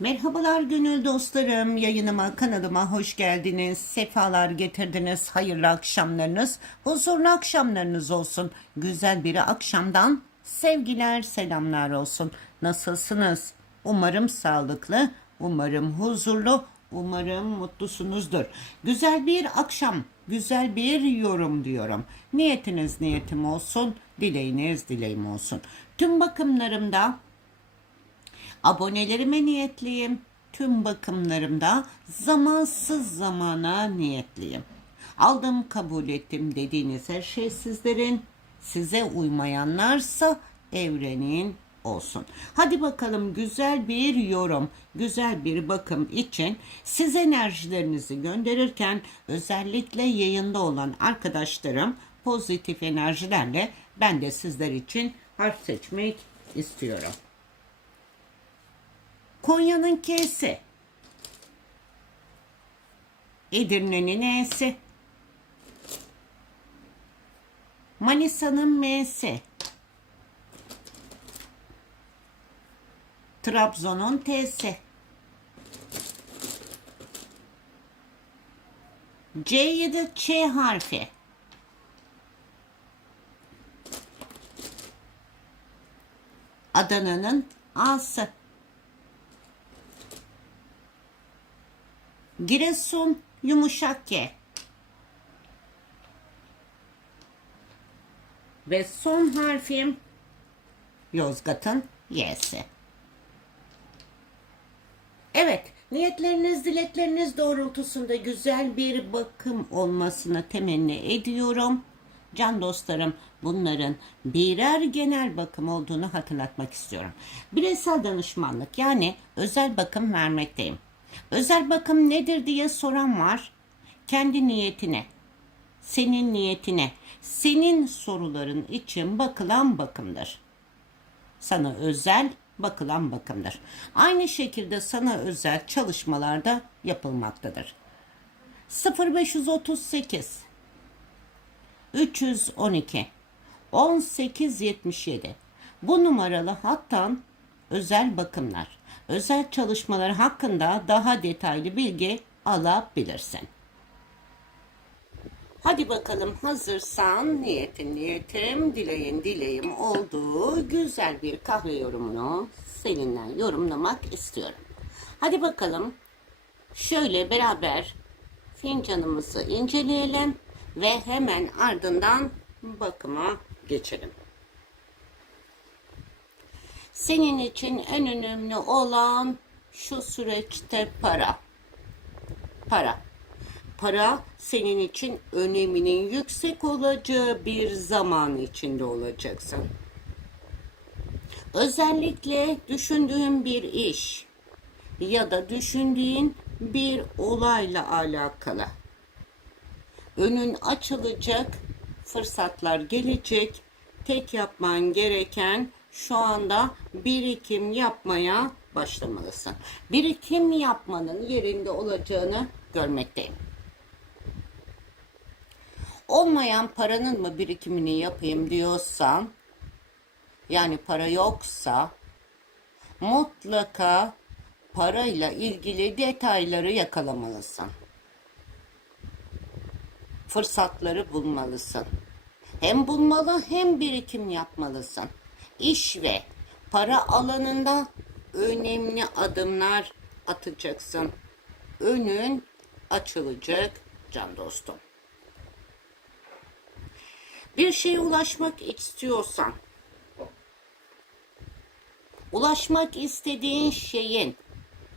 Merhabalar gönül dostlarım. Yayınıma, kanalıma hoş geldiniz. Sefalar getirdiniz. Hayırlı akşamlarınız, huzurlu akşamlarınız olsun. Güzel bir akşamdan sevgiler, selamlar olsun. Nasılsınız? Umarım sağlıklı, umarım huzurlu, umarım mutlusunuzdur. Güzel bir akşam, güzel bir yorum diyorum. Niyetiniz niyetim olsun, dileğiniz dileğim olsun. Tüm bakımlarımda Abonelerime niyetliyim. Tüm bakımlarımda zamansız zamana niyetliyim. Aldım kabul ettim dediğiniz her şey sizlerin. Size uymayanlarsa evrenin olsun. Hadi bakalım güzel bir yorum, güzel bir bakım için siz enerjilerinizi gönderirken özellikle yayında olan arkadaşlarım pozitif enerjilerle ben de sizler için harf seçmek istiyorum. Konya'nın K'si. Edirne'nin E'si. Manisa'nın M'si. Trabzon'un T'si. C7 Ç harfi. Adana'nın A'sı. Giresun yumuşak G. Ve son harfim Yozgat'ın Y'si. Evet, niyetleriniz, dilekleriniz doğrultusunda güzel bir bakım olmasını temenni ediyorum. Can dostlarım, bunların birer genel bakım olduğunu hatırlatmak istiyorum. Bireysel danışmanlık yani özel bakım vermekteyim. Özel bakım nedir diye soran var. Kendi niyetine, senin niyetine, senin soruların için bakılan bakımdır. Sana özel bakılan bakımdır. Aynı şekilde sana özel çalışmalarda yapılmaktadır. 0538 312 1877 bu numaralı hattan özel bakımlar, özel çalışmalar hakkında daha detaylı bilgi alabilirsin. Hadi bakalım hazırsan niyetin niyetim, dileğin dileğim olduğu güzel bir kahve yorumunu seninle yorumlamak istiyorum. Hadi bakalım şöyle beraber fincanımızı inceleyelim ve hemen ardından bakıma geçelim. Senin için en önemli olan şu süreçte para. Para. Para senin için öneminin yüksek olacağı bir zaman içinde olacaksın. Özellikle düşündüğün bir iş ya da düşündüğün bir olayla alakalı. Önün açılacak, fırsatlar gelecek. Tek yapman gereken şu anda birikim yapmaya başlamalısın. Birikim yapmanın yerinde olacağını görmekteyim. Olmayan paranın mı birikimini yapayım diyorsan, yani para yoksa mutlaka parayla ilgili detayları yakalamalısın. Fırsatları bulmalısın. Hem bulmalı hem birikim yapmalısın iş ve para alanında önemli adımlar atacaksın. Önün açılacak can dostum. Bir şeye ulaşmak istiyorsan, ulaşmak istediğin şeyin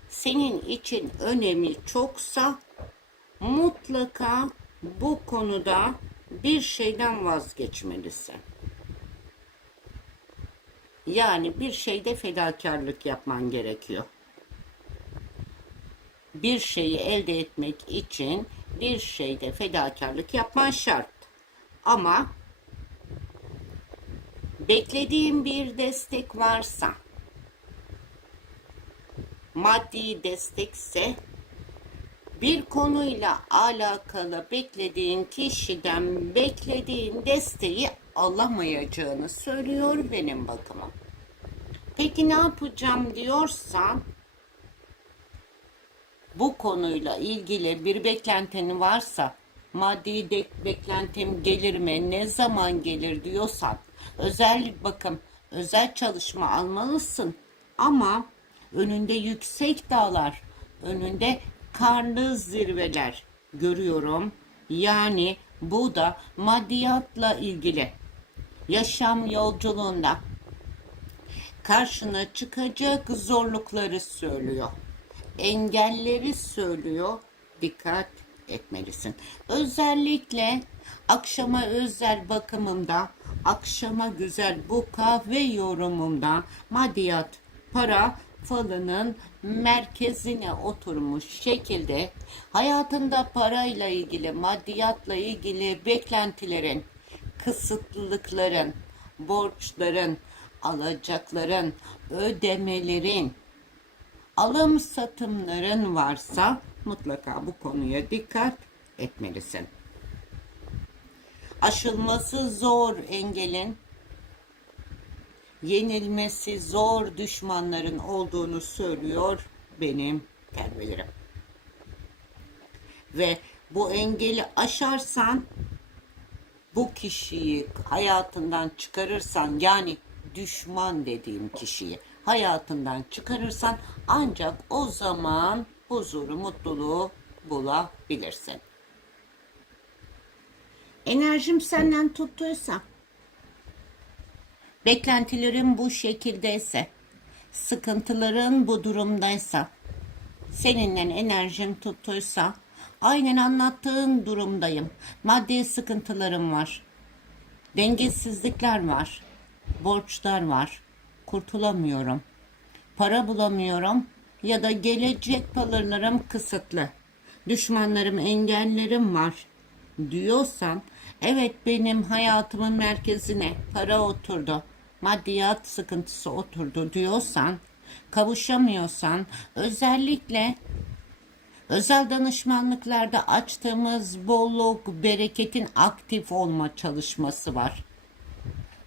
senin için önemi çoksa mutlaka bu konuda bir şeyden vazgeçmelisin. Yani bir şeyde fedakarlık yapman gerekiyor. Bir şeyi elde etmek için bir şeyde fedakarlık yapman şart. Ama beklediğin bir destek varsa maddi destekse bir konuyla alakalı beklediğin kişiden beklediğin desteği alamayacağını söylüyor benim bakımım. Peki ne yapacağım diyorsan bu konuyla ilgili bir beklentin varsa maddi de beklentim gelir mi, ne zaman gelir diyorsan özel bakım, özel çalışma almalısın. Ama önünde yüksek dağlar, önünde karlı zirveler görüyorum. Yani bu da maddiyatla ilgili yaşam yolculuğunda karşına çıkacak zorlukları söylüyor. Engelleri söylüyor. Dikkat etmelisin. Özellikle akşama özel bakımımda, akşama güzel bu kahve yorumumda maddiyat, para falının merkezine oturmuş şekilde hayatında parayla ilgili, maddiyatla ilgili beklentilerin, kısıtlılıkların, borçların, alacakların, ödemelerin, alım satımların varsa mutlaka bu konuya dikkat etmelisin. Aşılması zor engelin, yenilmesi zor düşmanların olduğunu söylüyor benim terbiyelerim. Ve bu engeli aşarsan bu kişiyi hayatından çıkarırsan yani düşman dediğim kişiyi hayatından çıkarırsan ancak o zaman huzuru, mutluluğu bulabilirsin. Enerjim senden tuttuysa, beklentilerin bu şekildeyse, sıkıntıların bu durumdaysa, seninle enerjim tuttuysa, aynen anlattığın durumdayım. Maddi sıkıntılarım var. Dengesizlikler var. Borçlar var. Kurtulamıyorum. Para bulamıyorum ya da gelecek kalırlarım kısıtlı. Düşmanlarım, engellerim var diyorsan evet benim hayatımın merkezine para oturdu. Maddiyat sıkıntısı oturdu diyorsan kavuşamıyorsan özellikle Özel danışmanlıklarda açtığımız bolluk, bereketin aktif olma çalışması var.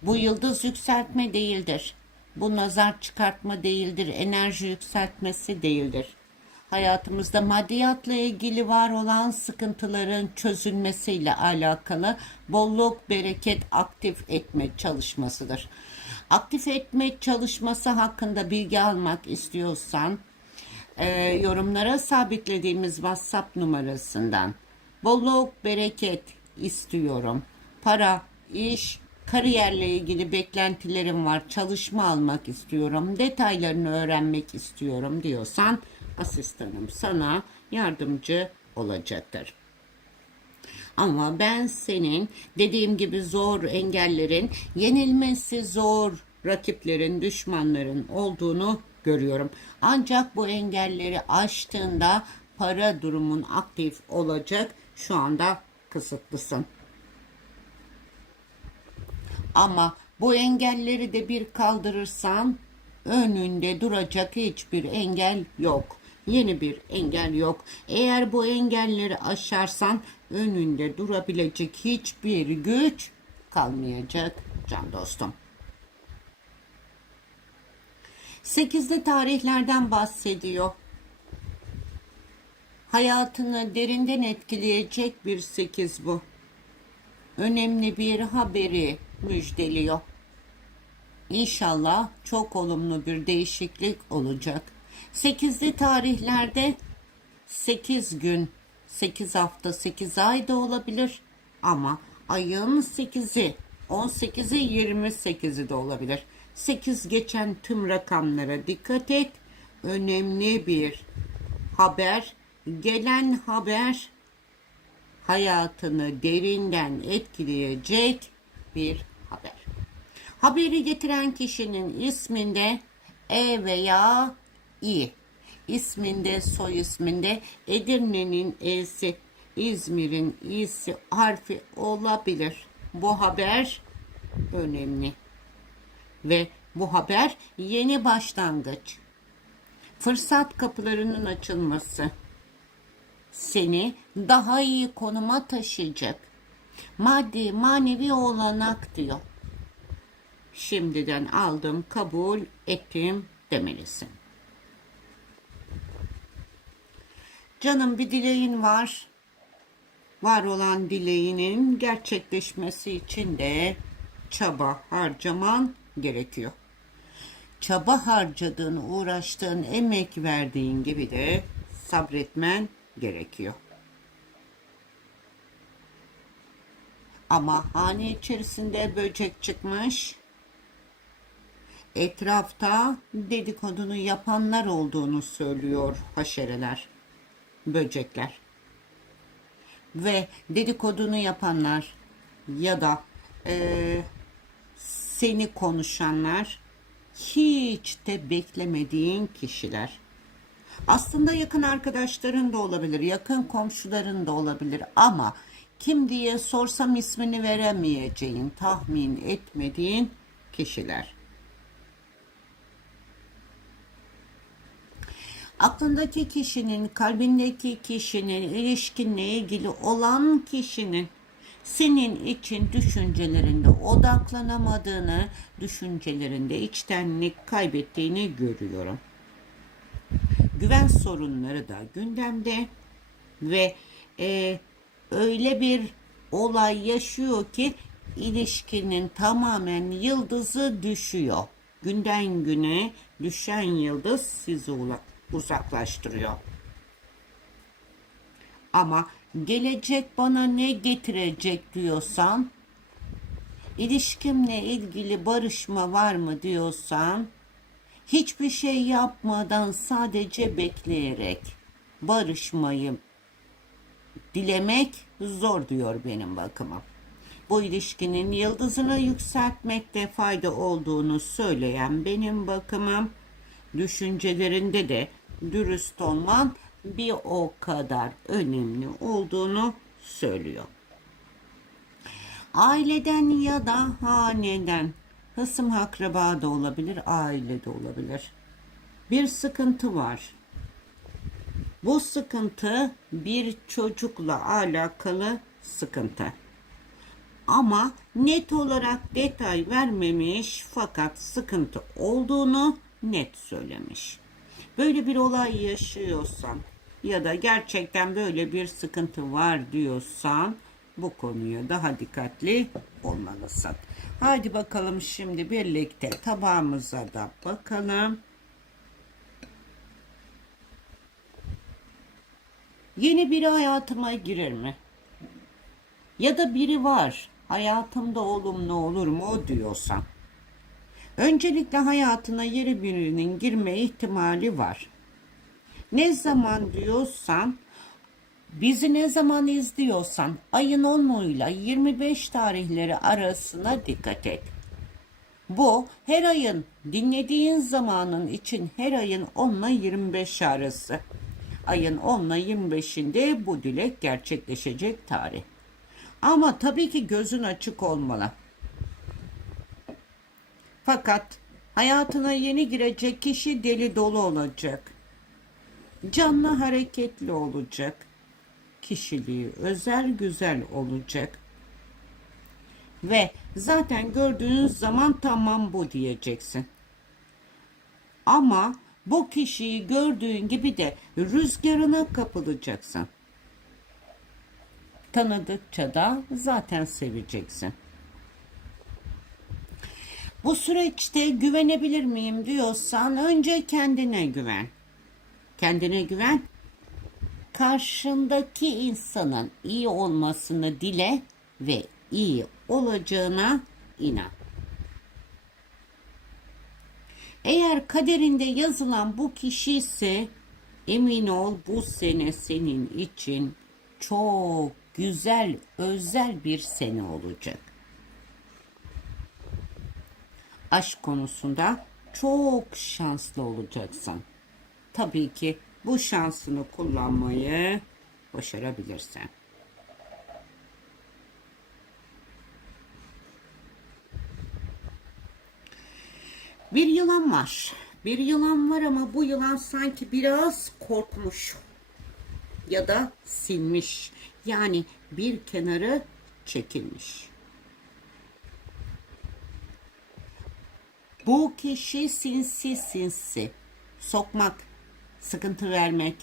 Bu yıldız yükseltme değildir. Bu nazar çıkartma değildir. Enerji yükseltmesi değildir. Hayatımızda maddiyatla ilgili var olan sıkıntıların çözülmesiyle alakalı bolluk, bereket aktif etme çalışmasıdır. Aktif etme çalışması hakkında bilgi almak istiyorsan e, yorumlara sabitlediğimiz WhatsApp numarasından bolluk, bereket istiyorum. Para, iş, kariyerle ilgili beklentilerim var. Çalışma almak istiyorum. Detaylarını öğrenmek istiyorum diyorsan asistanım sana yardımcı olacaktır. Ama ben senin dediğim gibi zor engellerin, yenilmesi zor rakiplerin, düşmanların olduğunu görüyorum. Ancak bu engelleri aştığında para durumun aktif olacak. Şu anda kısıtlısın. Ama bu engelleri de bir kaldırırsan önünde duracak hiçbir engel yok. Yeni bir engel yok. Eğer bu engelleri aşarsan önünde durabilecek hiçbir güç kalmayacak can dostum. Sekizli tarihlerden bahsediyor. Hayatını derinden etkileyecek bir sekiz bu. Önemli bir haberi müjdeliyor. İnşallah çok olumlu bir değişiklik olacak. Sekizli tarihlerde sekiz gün, sekiz hafta, sekiz ay da olabilir. Ama ayın sekizi, on sekizi, yirmi sekizi de olabilir. 8 geçen tüm rakamlara dikkat et. Önemli bir haber, gelen haber hayatını derinden etkileyecek bir haber. Haberi getiren kişinin isminde E veya İ. İsminde, soy isminde Edirne'nin E'si, İzmir'in İ'si harfi olabilir. Bu haber önemli. Ve bu haber yeni başlangıç. Fırsat kapılarının açılması. Seni daha iyi konuma taşıyacak. Maddi manevi olanak diyor. Şimdiden aldım, kabul ettim demelisin. Canım bir dileğin var. Var olan dileğinin gerçekleşmesi için de çaba harcaman gerekiyor. Çaba harcadığın, uğraştığın, emek verdiğin gibi de sabretmen gerekiyor. Ama hane içerisinde böcek çıkmış. Etrafta dedikodunu yapanlar olduğunu söylüyor haşereler, böcekler. Ve dedikodunu yapanlar ya da eee, seni konuşanlar hiç de beklemediğin kişiler. Aslında yakın arkadaşların da olabilir, yakın komşuların da olabilir ama kim diye sorsam ismini veremeyeceğin, tahmin etmediğin kişiler. Aklındaki kişinin, kalbindeki kişinin, ilişkinle ilgili olan kişinin senin için düşüncelerinde odaklanamadığını, düşüncelerinde içtenlik kaybettiğini görüyorum güven sorunları da gündemde ve e, öyle bir olay yaşıyor ki ilişkinin tamamen yıldızı düşüyor. Günden güne düşen yıldız sizi uzaklaştırıyor. Ama gelecek bana ne getirecek diyorsan, ilişkimle ilgili barışma var mı diyorsan, hiçbir şey yapmadan sadece bekleyerek barışmayı dilemek zor diyor benim bakımım. Bu ilişkinin yıldızını yükseltmekte fayda olduğunu söyleyen benim bakımım, düşüncelerinde de dürüst olman bir o kadar önemli olduğunu söylüyor. Aileden ya da haneden, hısım akraba da olabilir, aile de olabilir. Bir sıkıntı var. Bu sıkıntı bir çocukla alakalı sıkıntı. Ama net olarak detay vermemiş fakat sıkıntı olduğunu net söylemiş. Böyle bir olay yaşıyorsan ya da gerçekten böyle bir sıkıntı var diyorsan bu konuya daha dikkatli olmalısın. Hadi bakalım şimdi birlikte tabağımıza da bakalım. Yeni biri hayatıma girer mi? Ya da biri var hayatımda olumlu olur mu diyorsan. Öncelikle hayatına yeni birinin girme ihtimali var. Ne zaman diyorsan Bizi ne zaman izliyorsan ayın 10'uyla 25 tarihleri arasına dikkat et. Bu her ayın dinlediğin zamanın için her ayın 10 ile 25 arası. Ayın 10 ile 25'inde bu dilek gerçekleşecek tarih. Ama tabii ki gözün açık olmalı. Fakat hayatına yeni girecek kişi deli dolu olacak. Canlı hareketli olacak kişiliği özel güzel olacak. Ve zaten gördüğünüz zaman tamam bu diyeceksin. Ama bu kişiyi gördüğün gibi de rüzgarına kapılacaksın. Tanıdıkça da zaten seveceksin. Bu süreçte güvenebilir miyim diyorsan önce kendine güven. Kendine güven karşındaki insanın iyi olmasını dile ve iyi olacağına inan. Eğer kaderinde yazılan bu kişi ise emin ol bu sene senin için çok güzel, özel bir sene olacak. Aşk konusunda çok şanslı olacaksın. Tabii ki bu şansını kullanmayı başarabilirsen. Bir yılan var. Bir yılan var ama bu yılan sanki biraz korkmuş. Ya da sinmiş. Yani bir kenarı çekilmiş. Bu kişi sinsi sinsi. Sokmak, sıkıntı vermek,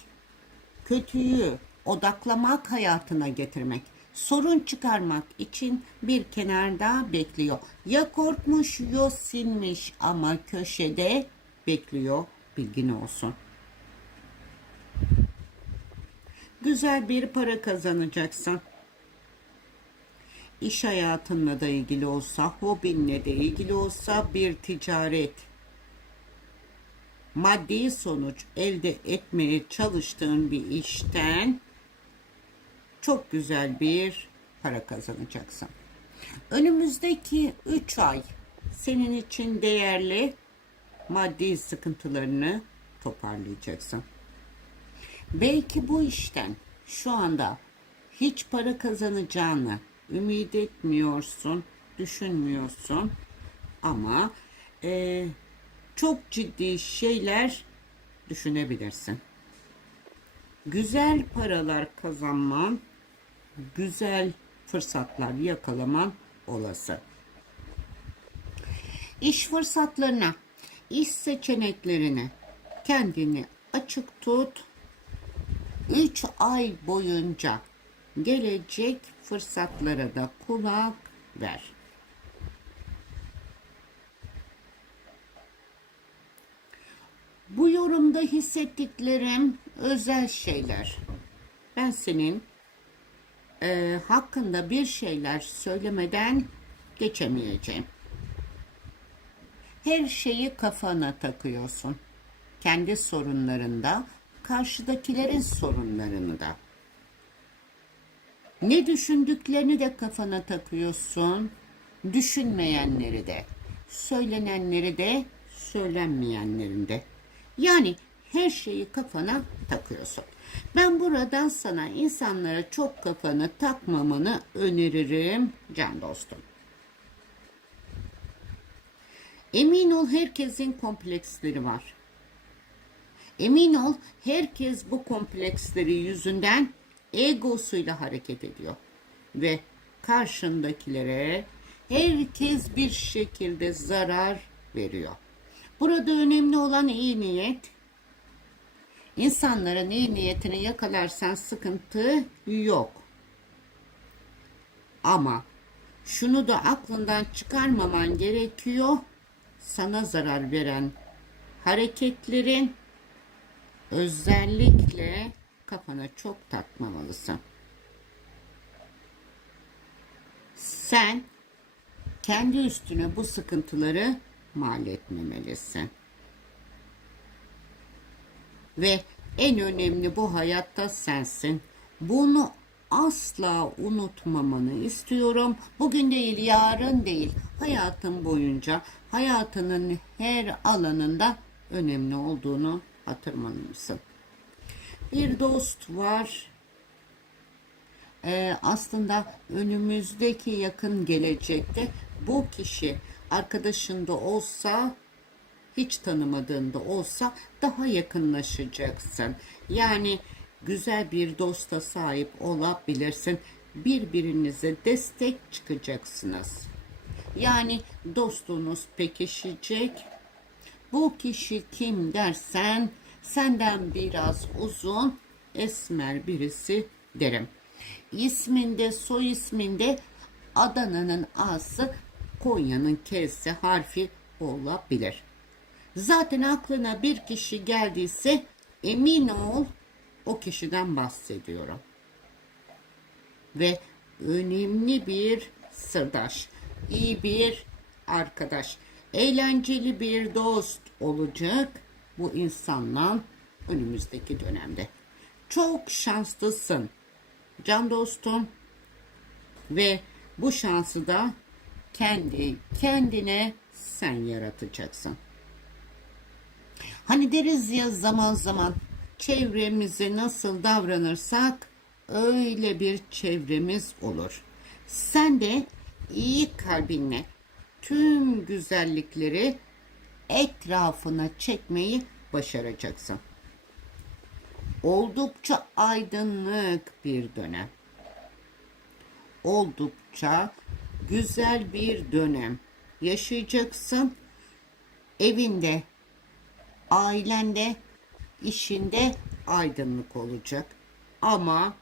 kötüyü odaklamak hayatına getirmek, sorun çıkarmak için bir kenarda bekliyor. Ya korkmuş ya sinmiş ama köşede bekliyor bilgin olsun. Güzel bir para kazanacaksın. İş hayatınla da ilgili olsa, hobinle de ilgili olsa bir ticaret maddi sonuç elde etmeye çalıştığın bir işten çok güzel bir para kazanacaksın. Önümüzdeki 3 ay senin için değerli maddi sıkıntılarını toparlayacaksın. Belki bu işten şu anda hiç para kazanacağını ümit etmiyorsun, düşünmüyorsun ama eee çok ciddi şeyler düşünebilirsin. Güzel paralar kazanman, güzel fırsatlar yakalaman olası. İş fırsatlarına, iş seçeneklerine kendini açık tut. 3 ay boyunca gelecek fırsatlara da kulak ver. Bu yorumda hissettiklerim özel şeyler. Ben senin e, hakkında bir şeyler söylemeden geçemeyeceğim. Her şeyi kafana takıyorsun. Kendi sorunlarında, karşıdakilerin sorunlarını da. Ne düşündüklerini de kafana takıyorsun. Düşünmeyenleri de, söylenenleri de, söylenmeyenlerin de. Yani her şeyi kafana takıyorsun. Ben buradan sana insanlara çok kafanı takmamanı öneririm can dostum. Emin ol herkesin kompleksleri var. Emin ol herkes bu kompleksleri yüzünden egosuyla hareket ediyor. Ve karşındakilere herkes bir şekilde zarar veriyor. Burada önemli olan iyi niyet. İnsanların iyi niyetini yakalarsan sıkıntı yok. Ama şunu da aklından çıkarmaman gerekiyor. Sana zarar veren hareketlerin özellikle kafana çok takmamalısın. Sen kendi üstüne bu sıkıntıları mal etmemelisin. Ve en önemli bu hayatta sensin. Bunu asla unutmamanı istiyorum. Bugün değil, yarın değil. Hayatın boyunca hayatının her alanında önemli olduğunu hatırlamalısın. Bir dost var. Ee, aslında önümüzdeki yakın gelecekte bu kişi arkadaşında olsa hiç tanımadığında olsa daha yakınlaşacaksın. Yani güzel bir dosta sahip olabilirsin. Birbirinize destek çıkacaksınız. Yani dostunuz pekişecek. Bu kişi kim dersen senden biraz uzun esmer birisi derim. İsminde soy isminde Adana'nın A'sı Konya'nın K'si harfi olabilir. Zaten aklına bir kişi geldiyse emin ol o kişiden bahsediyorum. Ve önemli bir sırdaş, iyi bir arkadaş, eğlenceli bir dost olacak bu insanla önümüzdeki dönemde. Çok şanslısın can dostum ve bu şansı da kendi kendine sen yaratacaksın. Hani deriz ya zaman zaman çevremize nasıl davranırsak öyle bir çevremiz olur. Sen de iyi kalbinle tüm güzellikleri etrafına çekmeyi başaracaksın. Oldukça aydınlık bir dönem. Oldukça güzel bir dönem yaşayacaksın. Evinde, ailende, işinde aydınlık olacak. Ama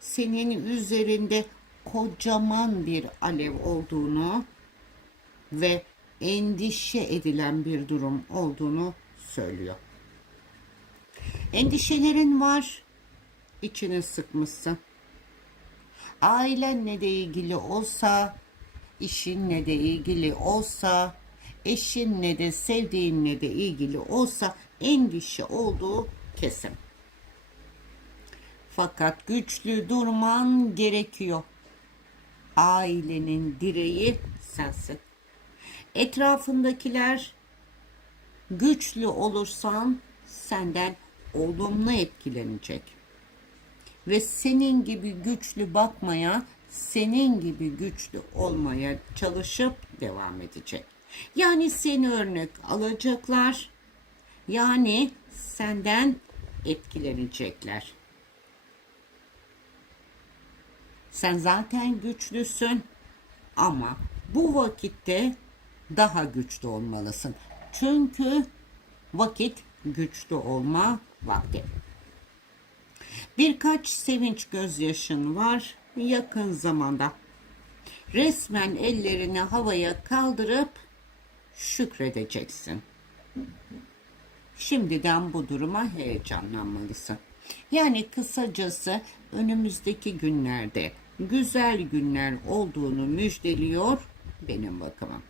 senin üzerinde kocaman bir alev olduğunu ve endişe edilen bir durum olduğunu söylüyor. Endişelerin var, içini sıkmışsın. Ailenle de ilgili olsa, işinle de ilgili olsa, eşinle de sevdiğinle de ilgili olsa endişe olduğu kesin. Fakat güçlü durman gerekiyor. Ailenin direği sensin. Etrafındakiler güçlü olursan senden olumlu etkilenecek. Ve senin gibi güçlü bakmaya, senin gibi güçlü olmaya çalışıp devam edecek. Yani seni örnek alacaklar. Yani senden etkilenecekler. Sen zaten güçlüsün ama bu vakitte daha güçlü olmalısın. Çünkü vakit güçlü olma vakti. Birkaç sevinç gözyaşın var yakın zamanda. Resmen ellerini havaya kaldırıp şükredeceksin. Şimdiden bu duruma heyecanlanmalısın. Yani kısacası önümüzdeki günlerde güzel günler olduğunu müjdeliyor benim bakımım.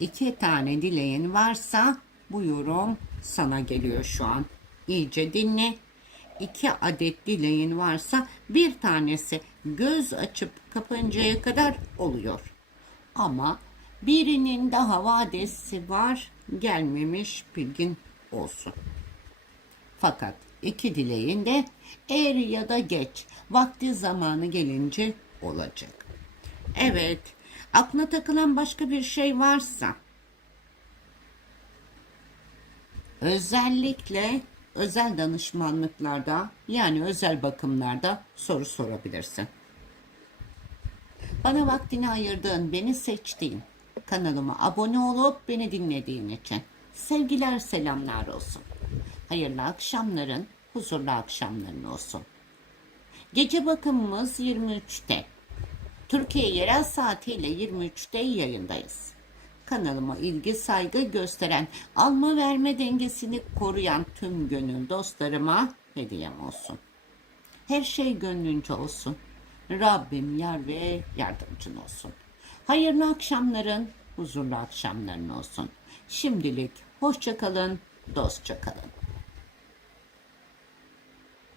İki tane dileğin varsa bu yorum sana geliyor şu an. İyice dinle. İki adet dileğin varsa bir tanesi göz açıp kapıncaya kadar oluyor. Ama birinin daha vadesi var gelmemiş bilgin olsun. Fakat iki dileğin de er ya da geç vakti zamanı gelince olacak. Evet, aklına takılan başka bir şey varsa özellikle özel danışmanlıklarda yani özel bakımlarda soru sorabilirsin. Bana vaktini ayırdığın, beni seçtiğin, kanalıma abone olup beni dinlediğin için sevgiler selamlar olsun. Hayırlı akşamların, huzurlu akşamların olsun. Gece bakımımız 23'te. Türkiye yerel saatiyle 23'te yayındayız. Kanalıma ilgi saygı gösteren, alma verme dengesini koruyan tüm gönül dostlarıma hediyem olsun. Her şey gönlünce olsun. Rabbim yar ve yardımcın olsun. Hayırlı akşamların, huzurlu akşamların olsun. Şimdilik hoşça kalın, dostça kalın.